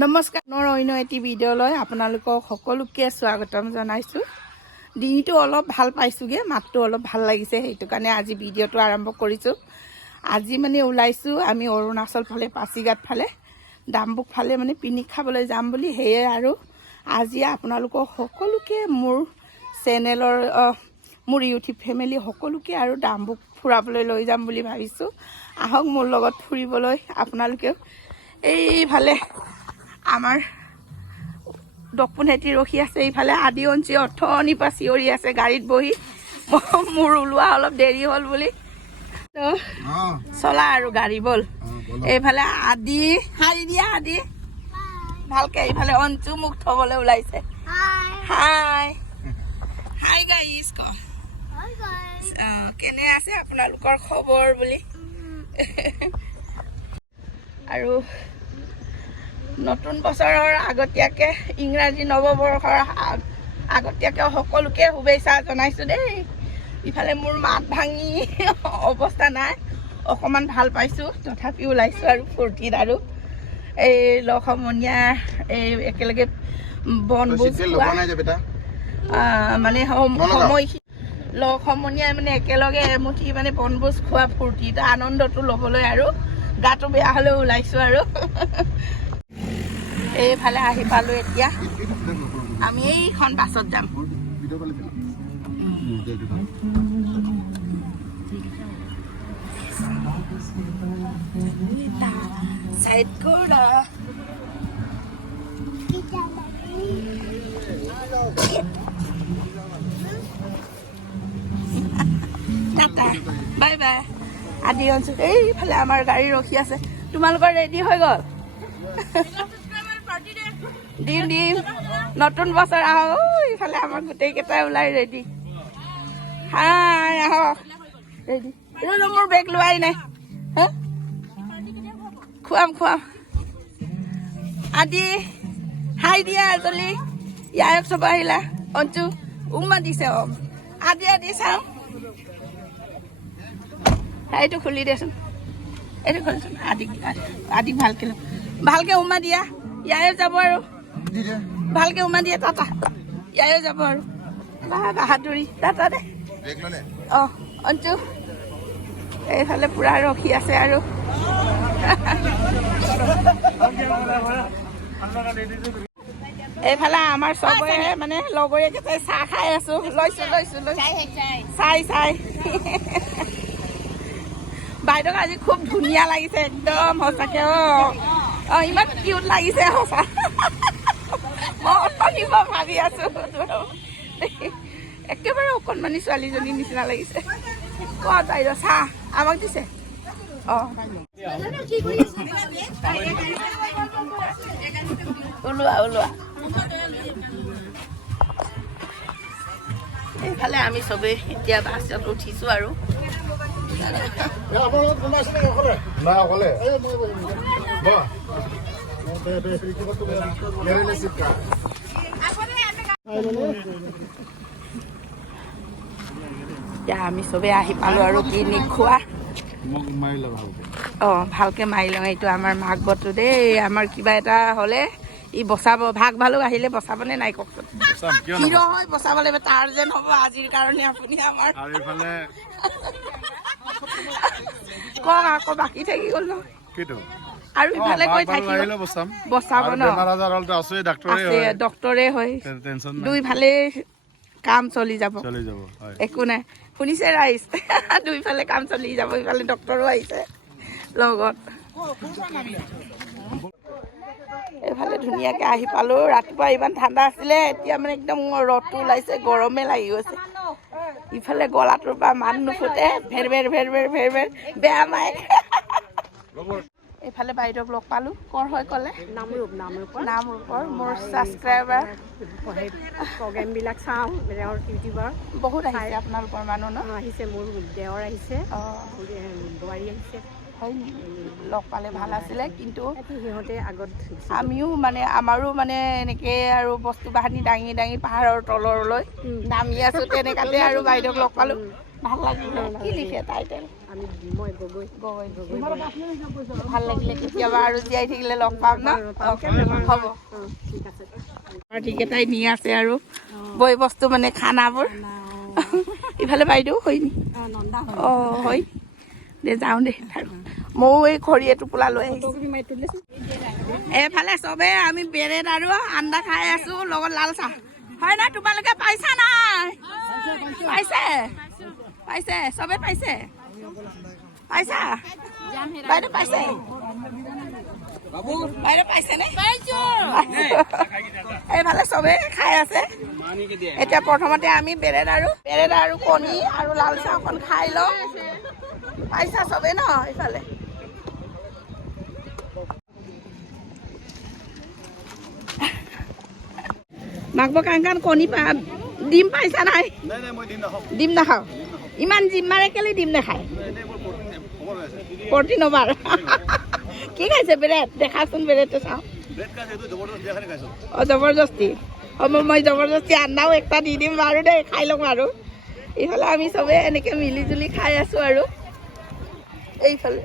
নমস্কাৰ অন্য এটি ভিডিঅ'লৈ আপোনালোকক সকলোকে স্বাগতম জনাইছোঁ। ডিঙিটো অলপ ভাল পাইছোঁগৈ, মাতটো অলপ ভাল লাগিছে, সেইটো কাৰণে আজি ভিডিঅ'টো আৰম্ভ কৰিছোঁ। আজি মানে ওলাইছোঁ আমি অৰুণাচল ফালে, পাছিঘাট ফালে, ডাম্বুক ফালে মানে পিকনিক খাবলৈ যাম বুলি। সেয়ে আৰু আজি আপোনালোকক সকলোকে মোৰ চেনেলৰ মোৰ ইউটিউব ফেমিলি সকলোকে আৰু ডাম্বুক ফুৰাবলৈ লৈ যাম বুলি ভাবিছোঁ। আহক মোৰ লগত ফুৰিবলৈ আপোনালোকেও। এইফালে আমাৰ দপুনেটি ৰখি আছে, এইফালে আদি অঞ্চি অথনিৰ পৰা চিঞৰি আছে গাড়ীত বহি। মোৰ ওলোৱা অলপ দেৰি হ'ল বুলি চলা আৰু গাড়ী বল। এইফালে আদি হাৰি দিয়া, আদি ভালকে। এইফালে অঞ্চু মোক থবলৈ ওলাইছে। হাই হাই গাইজ, কেনে আছে আপোনালোকৰ খবৰ বুলি। আৰু নতুন বছৰৰ আগতীয়াকৈ, ইংৰাজী নৱবৰ্ষৰ আগতীয়াকৈ সকলোকে শুভেচ্ছা জনাইছোঁ দেই। ইফালে মোৰ মাত ভাঙি অৱস্থা নাই, অকণমান ভাল পাইছোঁ, তথাপি ওলাইছোঁ আৰু ফূৰ্তিত। আৰু এই লগ সমনীয়া এই একেলগে বনভোজ মানে সময় লগ সমনীয়াই মানে একেলগে এমুঠি মানে বনভোজ খোৱা ফূৰ্তিত আনন্দটো ল'বলৈ আৰু গাটো বেয়া হ'লেও ওলাইছোঁ। আৰু এইফালে আহি পালোঁ। এতিয়া আমি এইখন বাছত যাম। চাইড কৰা টাটা, বাই বাই। আদি অঞ্চল এইফালে আমাৰ গাড়ী ৰখি আছে। তোমালোকৰ ৰেডি হৈ গ'ল? দিম দিম, নতুন বছৰ আহক। ইফালে আমাৰ গোটেইকেইটাই ওলাই ৰেডি। হাই আহক ৰেডি। মোৰ বেগ লোৱাই নাই। হা খুৱাম খুৱাম। আদি হাই দিয়া জলি, ইয়াক চব আহিলা। অঞ্চু উমা দিছে। আদি আদি চাওঁ, এইটো খুলি দেচোন, এইটো খুলিচোন। আদি ভালকে ভালকে উমা দিয়া, ইয়াৰে যাব আৰু ভালকে উমা দিয়ে। টাটা, ইয়াৰে যাব আৰু বাহাদুৰি। টাটা দে। অঞ্চু এইফালে পুৰা ৰখি আছে। আৰু এইফালে আমাৰ চবৰে মানে লগৰীয়াকেইটাই চাহ খাই আছো। লৈছো চাই বাইদেউক আজি খুব ধুনীয়া লাগিছে, একদম সঁচাকে। ইমান কিউট লাগিছে সঁচা। মই অথনিব ভাবি আছো, একেবাৰে অকণমানি ছোৱালীজনীৰ নিচিনা লাগিছে। বাইদেউ চাহ আমাক দিছে। ওলোৱা ওলোৱা। এইফালে আমি চবেই এতিয়া বাছত উঠিছো। আৰু এতিয়া আমি চবেই আহি পালো আৰু পিকনিক খোৱা। ভালকে মাৰি লওঁ। এইটো আমাৰ মাঘবতো দেই। আমাৰ কিবা এটা হ'লে ই বচাব। ভাগ ভালুক আহিলে বচাবনে নাই কওকচোন? হিৰ' হয়, বচাব লাগিব। তাৰ যেন হ'ব আজিৰ কাৰণে আপুনি আমাৰ। কওক আকৌ, বাকী থাকি গ'ল ন। আৰু ইফালে কৈ থাকিব বচাব ন, ডক্তৰে হয়। দুইফালে কাম চলি যাব, একো নাই। শুনিছে ৰাইজ? দুইফালে কাম চলি যাব। ইফালে ডক্তৰো আহিছে লগত। এইফালে ধুনীয়াকৈ আহি পালোঁ। ৰাতিপুৱা ইমান ঠাণ্ডা আছিলে, এতিয়া মানে একদম ৰ'দটো ওলাইছে, গৰমে লাগি গৈছে। ইফালে গলাটোৰ পৰা মাত নুফুটে, ভেৰ ভেৰ ভেৰ ভেৰ ভেৰ ভেৰ বেয়া মাইক। এইফালে বাইদেউক লগ পালোঁ। ক'ৰ হয় ক'লে? নামৰূপৰ। মোৰ ছাবস্ক্ৰাইবাৰ। প্ৰগ্ৰেমবিলাক চাওঁ, ইউটিউবাৰ বহুত আহিছে আপোনালোকৰ মানুহ ন? আহিছে, মোৰ দেৱৰ আহিছে, বোৱাৰী আহিছে। হয় নেকি? লগ পালে ভাল আছিলে। কিন্তু সিহঁতে আগত আমিও মানে আমাৰো মানে এনেকৈ আৰু বস্তু বাহানি দাঙি দাঙি পাহাৰৰ তললৈ নামি আছোঁ। তেনেকুৱাতে আৰু বাইদেউক লগ পালোঁ। ভাল লাগিলে কি লিখে টাইটেল মই গগৈ ভাল লাগিলে কেতিয়াবা আৰু জীয়াই থাকিলে লগ পাম ন হ'ব ঠিকেটাই নি আছে আৰু বৈ বস্তু মানে খানাবোৰ ইফালে বাইদেউ হয় নি অঁ হয় দে যাওঁ দে ময়ো এই খৰিয়ে টোপোলা লৈ আহিছোঁ এইফালে চবেই আমি ব্ৰেড আৰু আন্দা খাই আছোঁ লগত লাল চাহ হয় না তোমালোকে পাইছা নাই পাইছে পাইছে চবে পাইছে পাইছা বাইদেউ পাইছে বাইদেউ পাইছেনে এইফালে চবে খাই আছে এতিয়া প্ৰথমতে আমি ব্ৰেড আৰু কণী আৰু লাল চাহ অকণ খাই লওঁ পাইছা চবে ন এইফালে মাক কাণ কণী ডিম পাইছা নাই ডিম নাখাওঁ ইমান জিম মাৰে কেলে ডিম নাখায় প্ৰটিন অভাৰ কি খাইছে ব্ৰেড দেখাচোন ব্ৰেডটো চাওঁ অঁ জবৰদস্তি হ'ব মই জবৰদস্তি আন্দাও একটা দি দিম বাৰু দেই খাই ল'ম আৰু এইফালে আমি চবে এনেকৈ মিলি জুলি খাই আছোঁ আৰু এইফালে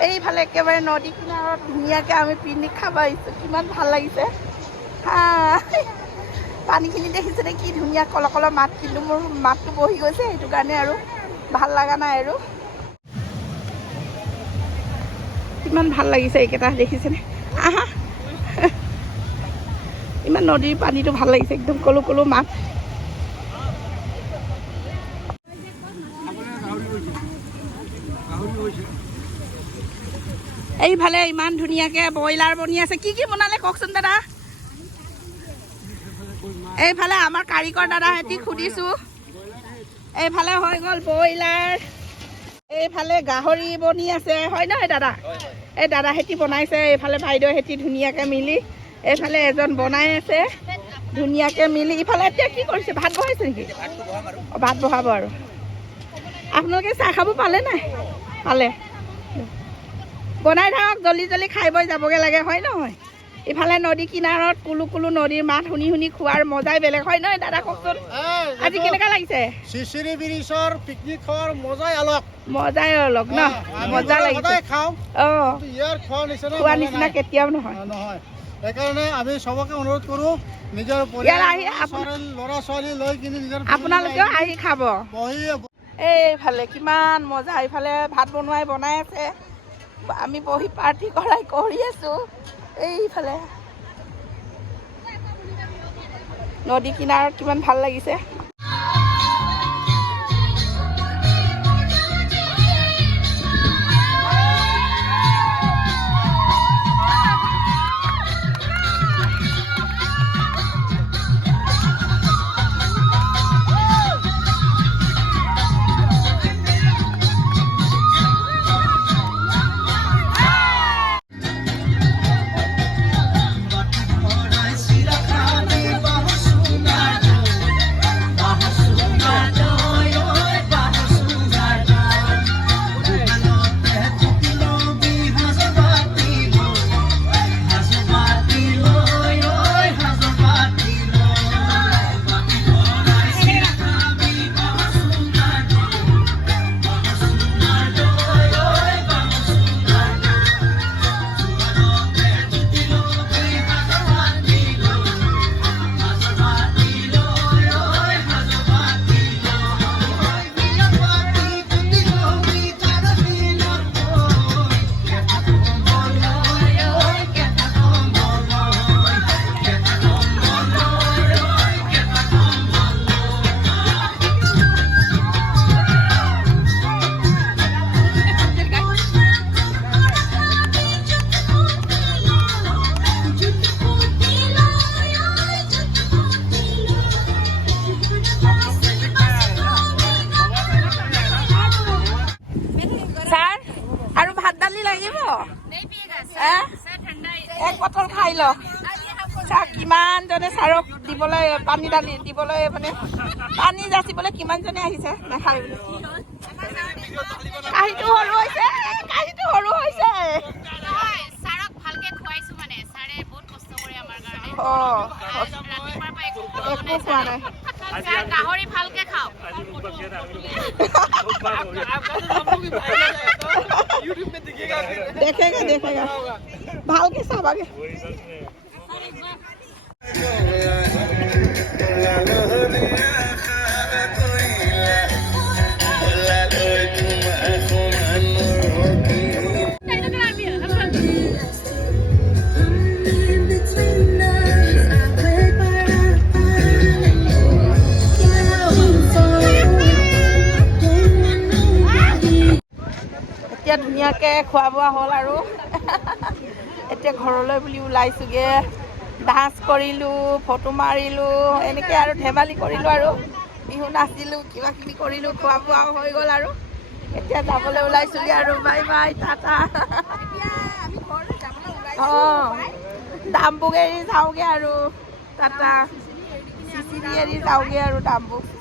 এইফালে একেবাৰে নদী কিনাৰত ধুনীয়াকৈ আমি পিকনিক খাব আহিছোঁ কিমান ভাল লাগিছে পানীখিনি দেখিছেনে কি ধুনীয়া কল মাত কিন্তু মোৰ মাতটো বহি গৈছে সেইটো কাৰণে আৰু ভাল লগা নাই আৰু কিমান ভাল লাগিছে এইকেইটা দেখিছেনে আহা ইমান নদীৰ পানীটো ভাল লাগিছে একদম কলো মাত এইফালে ইমান ধুনীয়াকৈ ব্ৰইলাৰ বনি আছে কি বনালে কওকচোন দাদা এইফালে আমাৰ কাৰিকৰ দাদাহঁতি সুধিছোঁ এইফালে হৈ গ'ল ব্ৰইলাৰ এইফালে গাহৰি বনি আছে হয় নহয় দাদা এই দাদাহঁতি বনাইছে এইফালে বাইদেউহঁতি ধুনীয়াকৈ মিলি এইফালে এজন বনাই আছে ধুনীয়াকৈ মিলি ইফালে এতিয়া কি কৰিছে ভাত বহাইছে নেকি অঁ ভাত বহাব আৰু আপোনালোকে চাহ খাব পালে নাই পালে বনাই থাকক জলদি খাই বৈ যাবগৈ লাগে হয় নহয় ইফালে নদী কিনাৰত কুলু নদীৰ মাত শুনি খোৱাৰ মজাই বেলেগ হয় নহয় দাদা কওকচোন আজি কেনেকুৱা লাগিছে চিচিৰি ব্ৰিজৰ পিকনিক খোৱাৰ মজাই অলপ ন মজা লাগিছে অঁ খোৱা নিচিনা কেতিয়াও নহয় সেইকাৰণে আমি চবকে অনুৰোধ কৰোঁ নিজৰ ল'ৰা ছোৱালী লৈ কিনে নিজৰ আপোনালোকেও আহি খাব এইফালে কিমান মজা এইফালে ভাত বনাই আছে আমি বহি পাৰ্টি কৰি আছোঁ এইফালে নদী কিনাৰত কিমান ভাল লাগিছে ল চা কিমানজনে ছাৰক দিবলৈ পানী ঢালি দিবলৈ মানে পানী যাচিবলৈ কিমানজনে আহিছে নাখায় বুলি কাঁহীটো সৰু হৈছে কাঁহীটো সৰু হৈছে ছাৰক ভালকে খুৱাইছো মানে ছাৰে বহুত কষ্ট কৰে আমাৰ কাৰণে অঁ ৰাতিপুৱাৰ পৰা একো একো খোৱা নাই ছাৰ গাহৰি ভালকে খাওক देखेगा देखेगा ভালকে চাবাগে এতিয়া ধুনীয়াকৈ খোৱা বোৱা হ'ল আৰু এতিয়া ঘৰলৈ বুলি ওলাইছোগৈ ডান্স কৰিলোঁ ফটো মাৰিলোঁ এনেকৈ আৰু ধেমালি কৰিলোঁ আৰু বিহু নাচিলোঁ কিবা কিবি কৰিলোঁ খোৱা বোৱাও হৈ গ'ল আৰু এতিয়া যাবলৈ ওলাইছোগৈ আৰু বাই বাই টাটা অঁ ডাম্বুক এৰি যাওঁগৈ আৰু টাটা চিচিৰি এৰি যাওঁগৈ আৰু ডাম্বুক